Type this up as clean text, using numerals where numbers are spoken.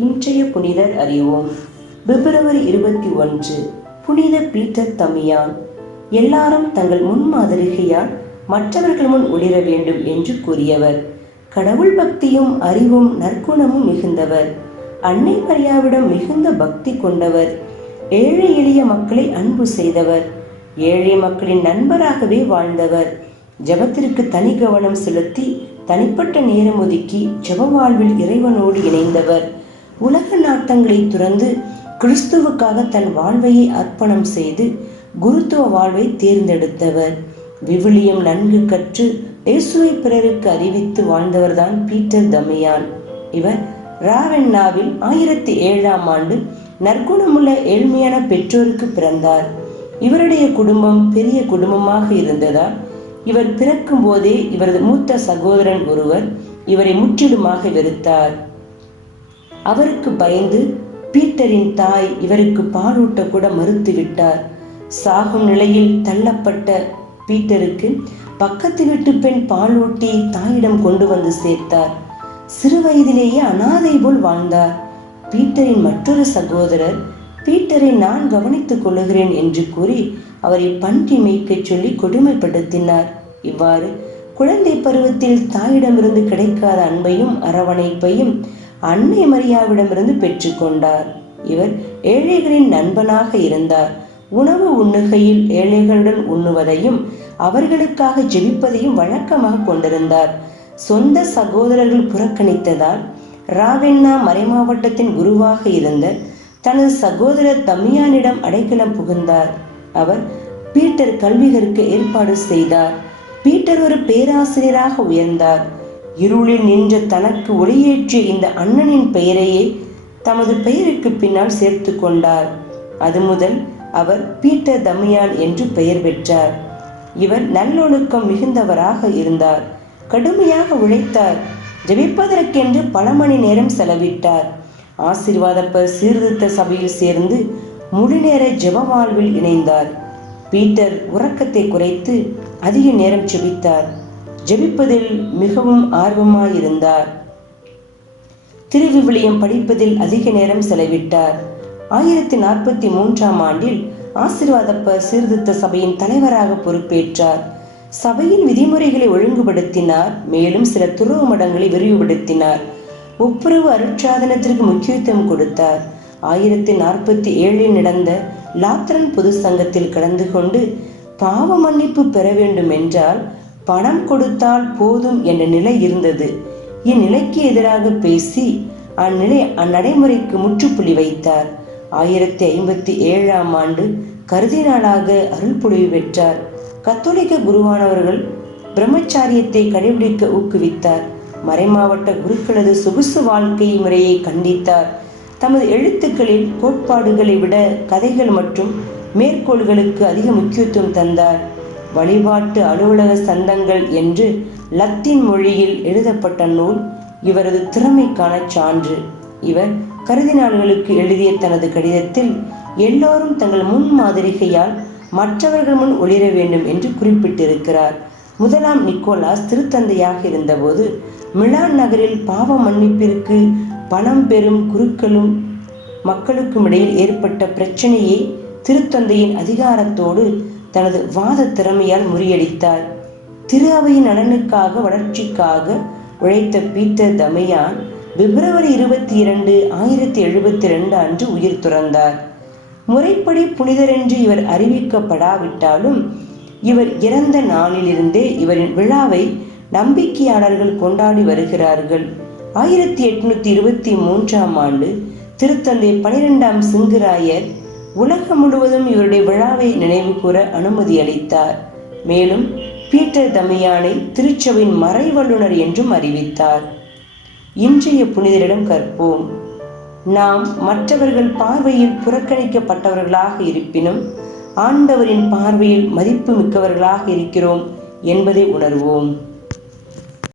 இன்றைய புனிதர் அறிவோம். பிப்ரவரி 21. புனித பீட்டர் தமியான். எல்லாரும் தங்கள் முன்மாதிரிகையால் மற்றவர்கள் முன் ஒளிர வேண்டும் என்று கூறியவர். கடவுள் பக்தியும் அறிவும் நற்குணமும் மிகுந்தவர். அன்னை மரியாவிடம் மிகுந்த பக்தி கொண்டவர். ஏழை எளிய மக்களை அன்பு செய்தவர். ஏழை மக்களின் நண்பராகவே வாழ்ந்தவர். ஜபத்திற்கு தனி கவனம் செலுத்தி தனிப்பட்ட நேரம் ஒதுக்கி ஜப வாழ்வில் இறைவனோடு இணைந்தவர். உலக நாட்டங்களை துறந்து கிறிஸ்துவுக்காக தன் வாழ்வையை அர்ப்பணம் செய்து குருத்துவ வாழ்வை தேர்ந்தெடுத்தவர். விவிலியம் நன்கு கற்று இயேசுவை பிறருக்கு அறிவித்து வாழ்ந்தவர்தான் பீட்டர் தமியான். இவர் ராவென்னாவில் 1007ஆம் ஆண்டு நற்குணமுள்ள ஏழ்மையான பெற்றோருக்கு பிறந்தார். இவருடைய குடும்பம் பெரிய குடும்பமாக இருந்ததால் இவர் பிறக்கும் போதே இவரது மூத்த சகோதரன் ஒருவர் இவரை முற்றிலுமாக வெறுத்தார். அவருக்கு பயந்து பீட்டரின் தாய் இவருக்கு பாலூட்ட கூட மறுத்துவிட்டார். சாகும் நிலையில் தள்ளப்பட்ட பீட்டருக்கு பக்கத்து வீட்டு பெண் பாலூட்டி தாயிடம் கொண்டு வந்து சேர்த்தார். சிறு வயதிலேயே அனாதை போல் வாழ்ந்தார். பீட்டரின் மற்றொரு சகோதரர் பீட்டரை நான் கவனித்துக் கொள்ளுகிறேன் என்று கூறி அவரை பன்றி மேய்க்க சொல்லி கொடுமைப்படுத்தினார். இவ்வாறு குழந்தை பருவத்தில் தாயிடமிருந்து கிடைக்காத அன்பையும் அரவணைப்பையும் அன்னை மரியாவிடமிருந்து பெற்றுக்கொண்டார். இவர் ஏழைகளின் நண்பனாக இருந்தார். உணவு உண்ணுகையில் ஏழைகளுடன் உண்ணுவதையும் அவர்களுக்காக ஜெபிப்பதையும் வழக்கமாக கொண்டிருந்தார். சொந்த சகோதரர்கள் புறக்கணித்ததால் ராவென்னா மறைமாவட்டத்தின் குருவாக இருந்த தனது சகோதரர் தமியானிடம் அடைக்கலம் புகுந்தார். அவர் பீட்டர் கல்வி கற்க ஏற்பாடு செய்தார். பீட்டர் ஒரு பேராசிரியராக உயர்ந்தார். இருளில் நின்ற தனக்கு ஒளியேற்றிய இந்த அண்ணனின் பெயரையே தமது பெயருக்கு பின்னால் சேர்த்து கொண்டார். அது முதல் அவர் பீட்டர் தமியான் என்று பெயர் பெற்றார். இவர் நல்லொழுக்கம் மிகுந்தவராக இருந்தார். கடுமையாக உழைத்தார். ஜெபிப்பதற்கென்று பல மணி நேரம் செலவிட்டார். ஆசீர்வாதப்பர் சீர்திருத்த சபையில் சேர்ந்து முழுநேர ஜெப வாழ்வில் இணைந்தார். பீட்டர் உறக்கத்தை குறைத்து அதிக நேரம் ஜெபித்தார். ஜெபிப்பதில் மிகவும் ஆர்வமாயிருந்தார். திருவிவிலியம் படிப்பதில் அதிக நேரம் செலவிட்டார். 1043ஆம் ஆண்டில் ஆசீர்வாதப்பர் சீர்திருத்த சபையின் தலைவராக பொறுப்பேற்றார். சபையின் விதிமுறைகளை ஒழுங்குபடுத்தினார். மேலும் சில துறவு மடங்களை விரிவுபடுத்தினார். ஒப்புரவு அருட்சாதனத்திற்கு முக்கியத்துவம் கொடுத்தார். 1047இல் நடந்த லாத்திரன் பொது சங்கத்தில் கலந்து கொண்டு பாவ மன்னிப்பு பெற வேண்டும் என்றால் பணம் கொடுத்தால் போதும் என்ற நிலை இருந்தது. இந்நிலைக்கு எதிராக பேசி அந்நடைமுறைக்கு முற்றுப்புள்ளி வைத்தார். 1057ஆம் ஆண்டு கர்தினாலாக அருள்பொழிவு பெற்றார். கத்தோலிக்க குருவானவர்கள் பிரம்மச்சாரியத்தை கடைபிடிக்க ஊக்குவித்தார். மறைமாவட்ட குருக்களது சொகுசு வாழ்க்கை முறையை கண்டித்தார். தமது எழுத்துக்களில் கோட்பாடுகளை விட கதைகள் மற்றும் மேற்கோள்களுக்கு அதிக முக்கியத்துவம் தந்தார். வழிபாட்டு அலுவலக சந்தங்கள் என்று லத்தீன் மொழியில் எழுதப்பட்ட நூல் இவரது திறமைக்கான சான்று. இவர் கர்தினால்களுக்கு எழுதிய தனது கடிதத்தில் எல்லோரும் தங்கள் முன்மாதிரிகையால் மற்றவர்கள் முன் ஒளிர வேண்டும் என்று குறிப்பிட்டிருக்கிறார். முதலாம் நிக்கோலாஸ் திருத்தந்தையாக இருந்தபோது மிலான் நகரில் பாவ மன்னிப்பிற்கு பணம் பெறும் குருக்களும் மக்களுக்கும் இடையில் ஏற்பட்ட பிரச்சனையை திருத்தந்தையின் அதிகாரத்தோடு தனது வாத திறமையால் முறியடித்தார். திரு அவையின் நலனுக்காக வளர்ச்சிக்காக உழைத்த பீட்டர் தமியான் பிப்ரவரி 22, 1072 அன்று உயிர் துறந்தார். முறைப்படி புனிதர் என்று இவர் அறிவிக்கப்படாவிட்டாலும் இவர் இறந்த நாளிலிருந்தே இவரின் விழாவை நம்பிக்கையாளர்கள் கொண்டாடி வருகிறார்கள். 1823ஆம் ஆண்டு திருத்தந்தை 12ஆம் சிங்கராயர் உலகம் முழுவதும் இவருடைய விழாவை நினைவு கூற அனுமதி அளித்தார். மேலும் பீட்டர் தமியானை திருச்சபையின் மறைவல்லுனர் என்றும் அறிவித்தார். இன்றைய புனிதரிடம் கற்போம். நாம் மற்றவர்கள் பார்வையில் புறக்கணிக்கப்பட்டவர்களாக இருப்பினும் ஆண்டவரின் பார்வையில் மதிப்பு மிக்கவர்களாக இருக்கிறோம் என்பதை உணர்வோம்.